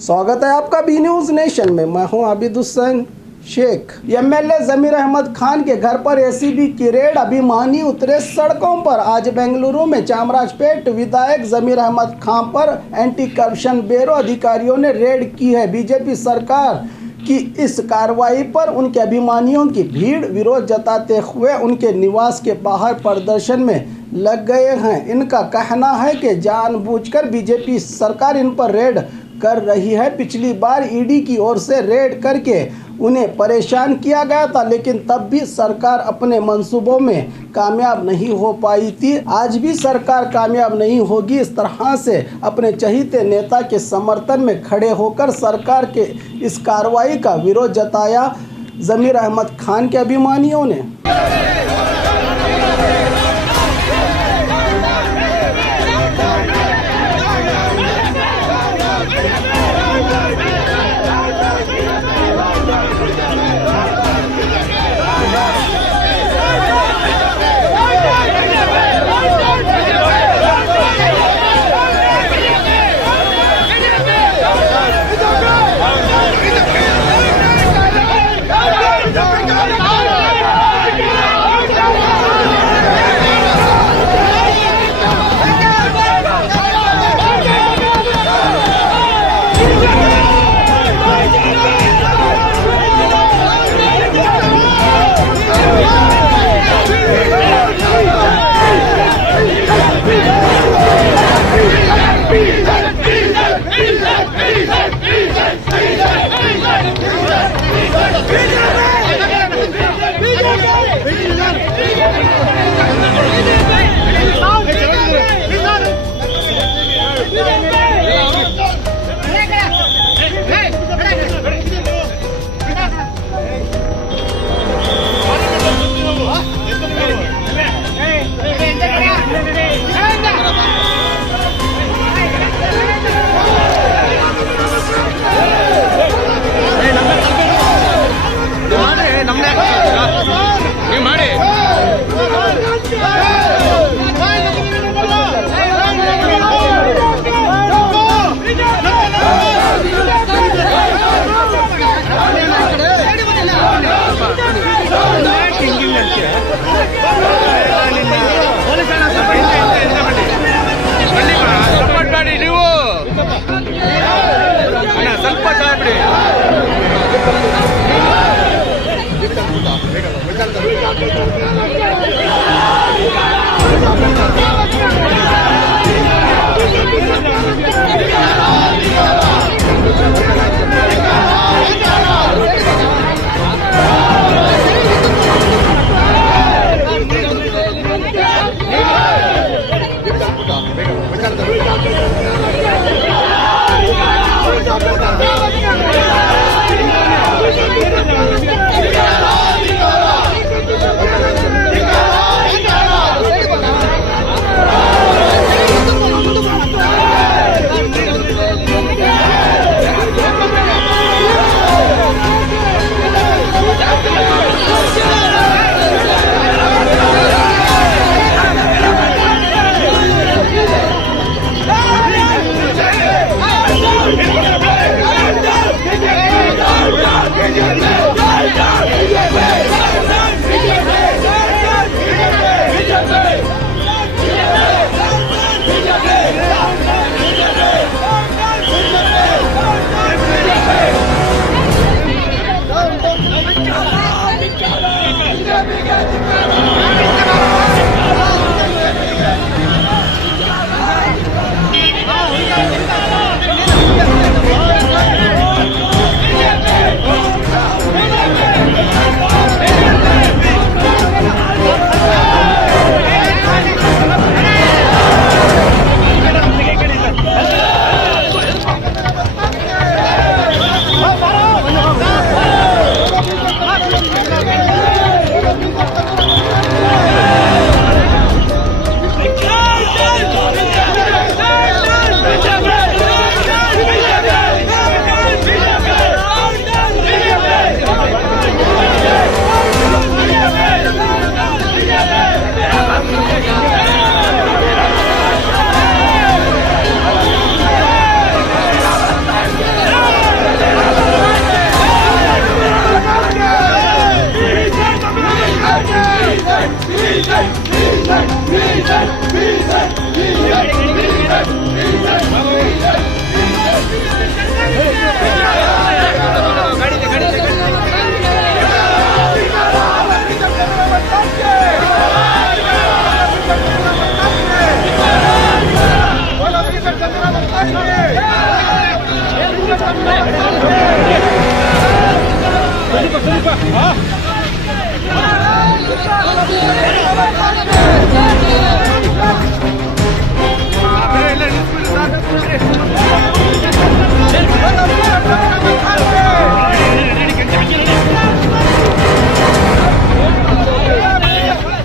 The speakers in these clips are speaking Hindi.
स्वागत है आपका बी न्यूज नेशन में। मैं हूं आबिद हुसैन शेख। एमएलए जमीर अहमद खान के घर पर एसीबी की रेड, अभिमानी उतरे सड़कों पर। आज बेंगलुरु में चामराजपेट विधायक जमीर अहमद खान पर एंटी करप्शन ब्यूरो अधिकारियों ने रेड की है। बीजेपी सरकार की इस कार्रवाई पर उनके अभिमानियों की भीड़ विरोध जताते हुए उनके निवास के बाहर प्रदर्शन में लग गए हैं। इनका कहना है कि जानबूझकर बीजेपी सरकार इन पर रेड कर रही है। पिछली बार ईडी की ओर से रेड करके उन्हें परेशान किया गया था, लेकिन तब भी सरकार अपने मंसूबों में कामयाब नहीं हो पाई थी। आज भी सरकार कामयाब नहीं होगी। इस तरह से अपने चहीते नेता के समर्थन में खड़े होकर सरकार के इस कार्रवाई का विरोध जताया जमीर अहमद खान के अभिमानियों ने।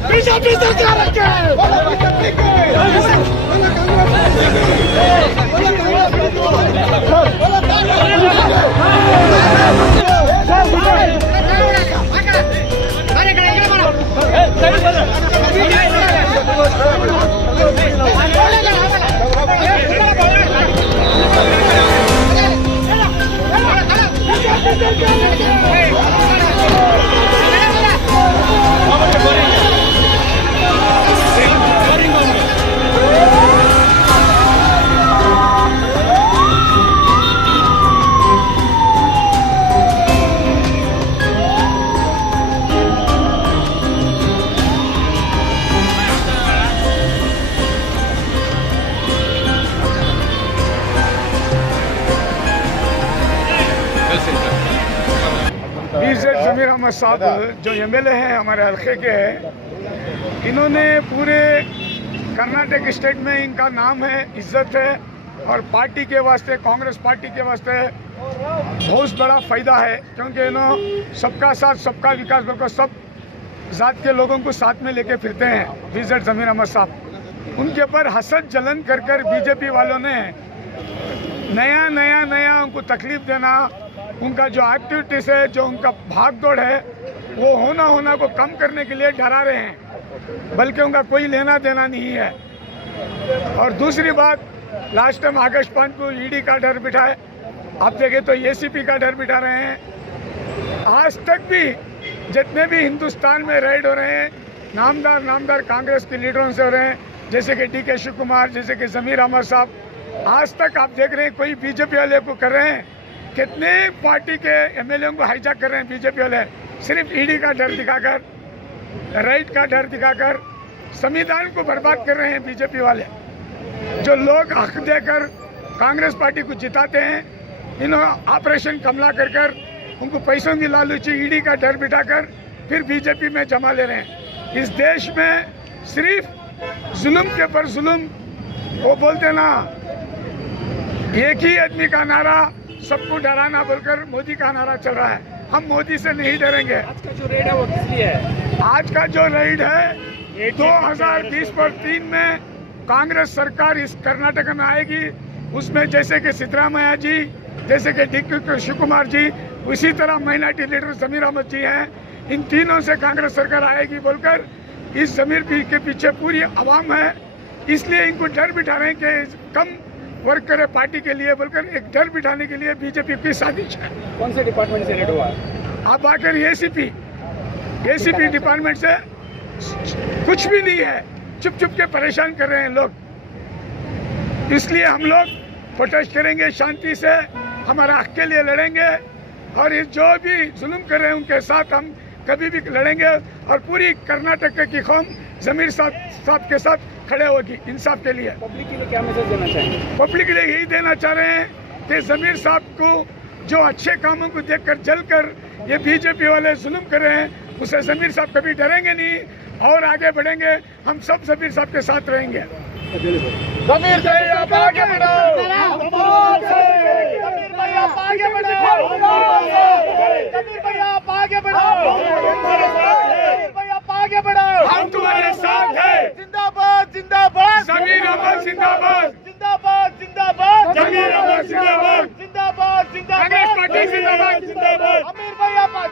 बीजेपी सरकार बीजेड जमीर अहमद साहब जो एमएलए हैं हमारे हल्के के हैं, इन्होंने पूरे कर्नाटक स्टेट में इनका नाम है, इज्जत है और पार्टी के वास्ते, कांग्रेस पार्टी के वास्ते बहुत बड़ा फ़ायदा है, क्योंकि इन्होंने सबका साथ सबका विकास बोलकर सब जात के लोगों को साथ में लेके फिरते हैं बीजेड जमीर अहमद साहब। उनके ऊपर हसद जलन कर बीजेपी वालों ने नया उनको तकलीफ देना, उनका जो एक्टिविटीज़ है, जो उनका भाग दौड़ है, वो होना को कम करने के लिए डरा रहे हैं, बल्कि उनका कोई लेना देना नहीं है। और दूसरी बात, लास्ट टाइम अगस्त 5 को ईडी का डर बिठाए, आप देखें तो एसीपी का डर बिठा रहे हैं। आज तक भी जितने भी हिंदुस्तान में रेड हो रहे हैं, नामदार कांग्रेस के लीडरों से हो रहे हैं, जैसे कि DK शिव कुमार, जैसे कि जमीर अहमद साहब, आज तक आप देख रहे हैं कोई बीजेपी वाले को कर रहे हैं। कितने पार्टी के एमएलए को हाईजैक कर रहे हैं बीजेपी वाले, सिर्फ ईडी का डर दिखाकर, राइट का डर दिखाकर संविधान को बर्बाद कर रहे हैं बीजेपी वाले। जो लोग हक देकर कांग्रेस पार्टी को जिताते हैं, इन्होंने ऑपरेशन कमला कर उनको पैसों की लालूची, ईडी का डर बिठाकर फिर बीजेपी में जमा ले रहे हैं। इस देश में सिर्फ जुल्म के पर जुल्म, वो बोलते ना, एक ही आदमी का नारा सबको डराना बोलकर मोदी का नारा चल रहा है। हम मोदी से नहीं डरेंगे। आज का जो रेड है वो किस लिए है? आज का जो रेड है 2020-3 में कांग्रेस सरकार इस कर्नाटक में आएगी, उसमें जैसे कि सिद्धरामैया जी, जैसे कि DK शिव कुमार जी, उसी तरह माइनॉरिटी लीडर जमीर अहमद जी हैं, इन तीनों से कांग्रेस सरकार आएगी बोलकर इस जमीर के पीछे पूरी आवाम है। इसलिए इनको डर बिठा रहे हैं कि कम वर्क करे पार्टी के लिए बोलकर, एक डर बिठाने के लिए बीजेपी की साजिश है। कौन से डिपार्टमेंट से रेड हुआ? आप आकर एसीपी डिपार्टमेंट से कुछ भी नहीं है, चुप के परेशान कर रहे हैं लोग। इसलिए हम लोग प्रोटेस्ट करेंगे, शांति से हमारा हक के लिए लड़ेंगे, और ये जो भी जुल्म कर रहे हैं उनके साथ हम कभी भी लड़ेंगे, और पूरी कर्नाटक की कौम जमीर साहब के साथ खड़े होगी इंसाफ के लिए। पब्लिक के लिए क्या मैसेज देना चाहेंगे? पब्लिक के लिए यही देना चाह रहे हैं कि जमीर साहब को जो अच्छे कामों को देखकर जलकर ये बीजेपी वाले जुल्म कर रहे हैं, उसे जमीर साहब कभी डरेंगे नहीं और आगे बढ़ेंगे। हम सब जमीर साहब के साथ रहेंगे। जमीर भैया आप आगे बढ़ो, जमीर भैया आप आगे बढ़ो, जमीर भैया आप आगे बढ़ो, जमीर भैया आप आगे बढ़ो। हम तुम्हारे साथ हैं। जिंदाबाद जिंदाबाद जमीर अहमद जिंदाबाद, जिंदाबाद जिंदाबाद, जमीर अहमद जिंदाबाद, जिंदाबाद जिंदाबाद, कांग्रेस पार्टी जिंदाबाद, जिंदाबाद।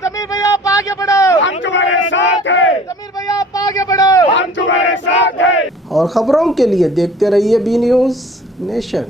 जमीर भैया आप आगे बढ़ो, हम तुम्हारे साथ हैं। जमीर भैया आप आगे बढ़ो, हम तुम्हारे साथ हैं। और खबरों के लिए देखते रहिए बी न्यूज़ नेशन।